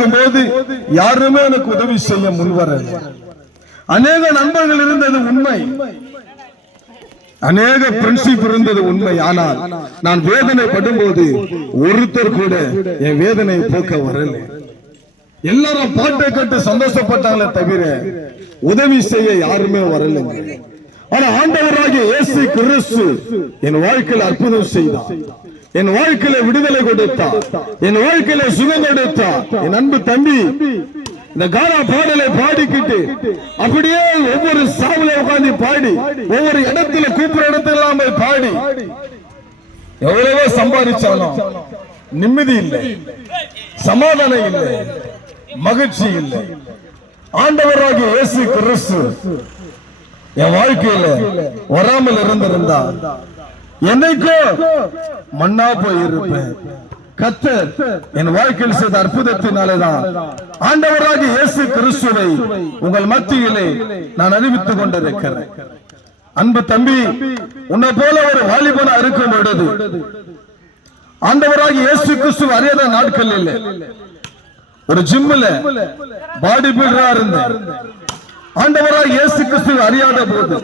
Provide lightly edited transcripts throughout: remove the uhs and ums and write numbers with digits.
இருக்கும்போது யாருமே எனக்கு உதவி செய்ய முன்வர. அநேக நண்பர்கள் இருந்தது உண்மை, அநேக ஃப்ரெண்ட்ஷிப் இருந்தது உண்மை. ஆனால் நான் வேதனைப்படும் போது ஒருத்தர் கூட என் வேதனையை போக்க வரல. எல்லாரும் பாட்டை கேட்டு சந்தோஷப்பட்டாங்களே தவிர உதவி செய்ய யாருமே வரல. ஆனா ஆண்டவராகிய இயேசு கிறிஸ்து என் வாழ்க்கையில் அற்புதம் செய்தார், என் வாழ்க்கையில விடுதலை கொடுத்தார், என் வாழ்க்கையில சுகம் கொடுத்தார். என் அன்பு தம்பி இந்த கானா பாடலை பாடிக்கிட்டு அப்படியே ஒவ்வொரு சாவுல உட்கார்ந்து பாடி, ஒவ்வொரு இடத்துல கூப்பிடுற இடத்துல போய் பாடி, எவ்வளவோ சம்பாதிச்சாலும் நிம்மதி இல்லை, சமாதானம் இல்லை, மகிழ்ச்சி இல்லை. ஆண்டவராகிய இயேசு கிறிஸ்து என் வாழ்க்கையில வராமல் இருந்திருந்தா என்னைக்கோ மண்ணா போயிருப்பேன். கர்த்தர் என் வாழ்க்கையில் செய்த அற்புதத்தினாலேதான் ஆண்டவராகிய இயேசு கிறிஸ்துவை உங்கள் மத்தியிலே நான் அறிவித்துக் கொண்டிருக்கிறேன். அன்பு தம்பி, உன்னை போல ஒரு வாலிபனா இருக்கும் பொழுது ஆண்டவராகிய இயேசு கிறிஸ்துவை அறியாத நாட்கள் இல்லை. ஒரு ஜிம்ல பாடி பில்டரா இருந்தேன். ஆண்டவராகிய இயேசு கிறிஸ்துவை அறியாத போது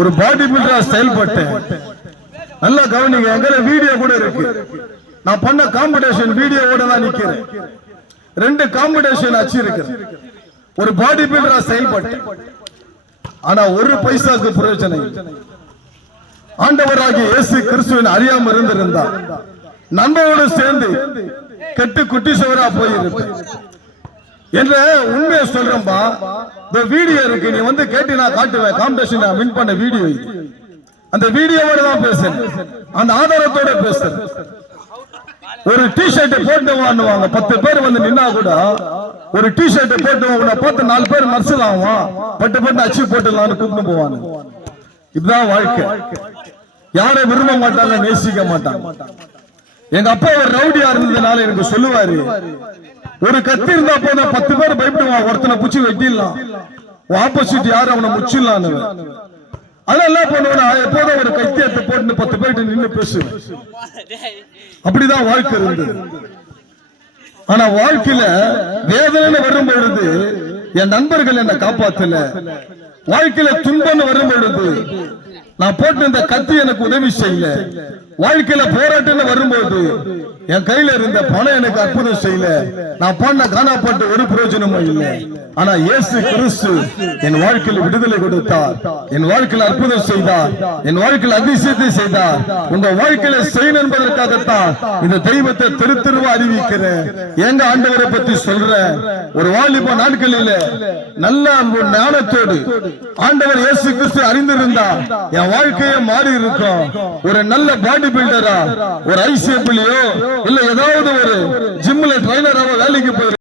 ஒரு பாடி பில்டரா செயல்பட்டேன். நல்லா கவனிங்க, எங்கல வீடியோ கூட இருக்கு. நான் பண்ண காம்படிஷன் வீடியோவோட தான் நிக்கிறேன். 2 காம்படிஷன் அச்சிருக்கிறேன். ஒரு பாடி பில்டரா செயல்பட்டேன். ஆனா ஒரு பைசாக்கு பிரயோஜனம் இல்லை. ஆண்டவராகிய இயேசு கிறிஸ்துவின் அறியாம இருந்திருந்தா நண்பரோடு சேர்ந்து கெட்டு குட்டி சவரா போயிருப்பேன் என்ற உண்மையை சொல்றேன்பா. இந்த வீடியோ இருக்கு, நீ வந்து கேட்டு நான் காட்டுவேன். காம்படிஷன் வின் பண்ண வீடியோ, அந்த வீடியோவோட தான் பேசுறேன், அந்த ஆதாரத்தோட பேசுறேன். ஒரு டி-ஷர்ட் போட்டு வாங்குவாங்க, 10 பேர் வந்து நின்னா கூட ஒரு டி-ஷர்ட் போட்டு பார்த்து 4 பேர் மர்சல் ஆவான், பட்டு அச்சு போட்டுலான்னு கூப்பிட்டு போவாங்க. இதுதான் வாழ்க்கை. யாரை விரும்ப மாட்டாங்க, நேசிக்க மாட்டாங்க. எங்க அப்பா ஒரு ரவுடியா இருந்ததுனால எனக்கு சொல்லுவாரு, ஒரு கத்தி இருந்தா போதும் 10 பேர் பயப்படுவான், ஒருத்தனை புச்சி வெட்டிடலாம், ஆப்போசிட் யாரும் அவனை முச்சிடலான்னு. அதெல்லாம் பண்ணுவேன், எப்போதும் ஒரு கைத்தியத்தை போட்டு 10 பேர்கிட்ட நின்று பேசுவேன். அப்படிதான் வாழ்க்கை இருந்தது. ஆனா வாழ்க்கையில வேதனை வரும் பொழுது என் நண்பர்கள் என்னை காப்பாத்தல. வாழ்க்கையில துன்பம் வரும் பொழுது நான் போட்டு இந்த கத்தி எனக்கு உதவி செய்யல. வாழ்க்கையில போராட்டம் வரும்போது என் கையில இருந்த பணம் எனக்கு அற்புதம் செய்யல. நான் பண்ண காணப்பட்ட ஒரு பிரயோஜனமும் இல்லை. ஆனா இயேசு கிறிஸ்து என் வாழ்க்கையில் விடுதலை கொடுத்தார், என் வாழ்க்கையில் அற்புதம் செய்தார், என் வாழ்க்கையில் அதிசயத்தை செய்தார். உங்க வாழ்க்கையில செய்யணும் என்பதற்காகத்தான் இந்த தெய்வத்தை திருத்திருவா அறிவிக்கிறேன். எங்க ஆண்டவரை பத்தி சொல்ற ஒரு வாலிப நாட்களில நல்ல ஞானத்தோடு ஆண்டவர் இயேசு கிறிஸ்து அறிந்திருந்தா என் வாழ்க்கையே மாறி இருக்கும். ஒரு நல்ல பாடி பில்டரா, ஒரு ஐசிஎம்லயோ இல்ல ஏதாவது ஒரு ஜிம்ல ட்ரைனராவோ வேலைக்கு போய்